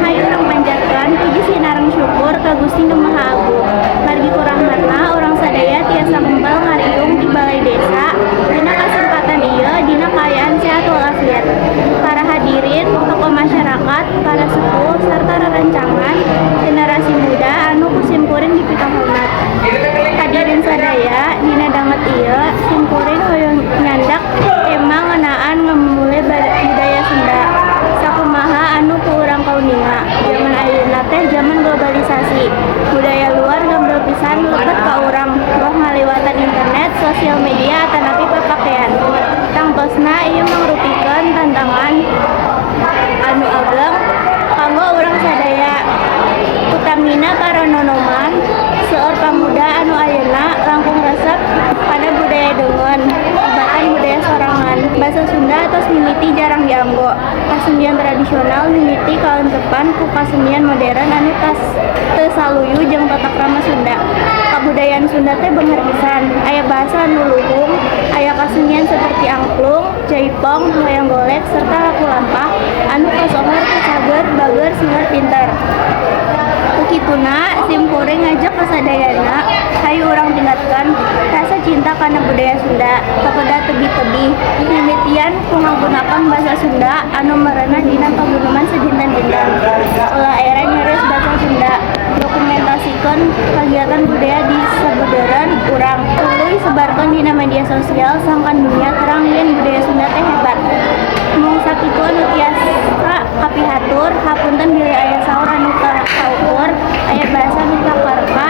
Hayu urang panjatkeun puji sinareng syukur ka Gusti Nu Maha Agung. Margi kurahmatna urang sadaya tiasa kembal ngariung di balai desa dina kasempatan ieu dina kaayaan sehat walafiat. Para hadirin, tokoh masyarakat, para sepuh sarta rerencangan generasi muda anu kusimkuring dipikang hormat. Hadirin sadaya dina danget ieu simkuring hoyong nyandak tema ngeunaan ngemulai budaya Sunda. Sakumaha anu ku urang kauninga. Zaman ayeuna teh zaman globalisasi. Budaya luar gambel pisan lebet ka urang. Boh ngaliwatan internet, sosial media atanapi papakean. Tangtosna ieu mangrupikeun tantangan anu ageng kanggo urang sadaya. Utamina karononoman seueur pamuda anu ayeuna langkung resep kana budaya deungeun, tibatan budaya sorangan. Basa Sunda tos mimiti jarang dianggo. Kasenian tradisional mimiti kalentepan ku kasenian modern anu teu saluyu jeung tata krama Sunda. Kabudayaan Sunda teh beunghar pisan. Aya bahasa anu luhung, aya kasenian seperti angklung, jaipong, wayang golek serta laku lampah anu kasohor ku cager, bager, singar pinter. Kituna simkuring ngajak kasadayana hayu urang tingkatkan rasa cinta kana budaya Sunda kepada tebih-tebih mimitian ku ngagunakan basa Sunda anu merenah dina pagunuman sedinten-dinten ulah era nyaris basa Sunda dokumentasikeun kegiatan budaya di sabeudeureuran urang tuluy sebarkeun dina media sosial sangkan dunia terang yen budaya Sunda teh hebat mung sakitu anu tiasa kapihatur hapunten bilih aya saur anu kaukur aya bahasa nu kakarpa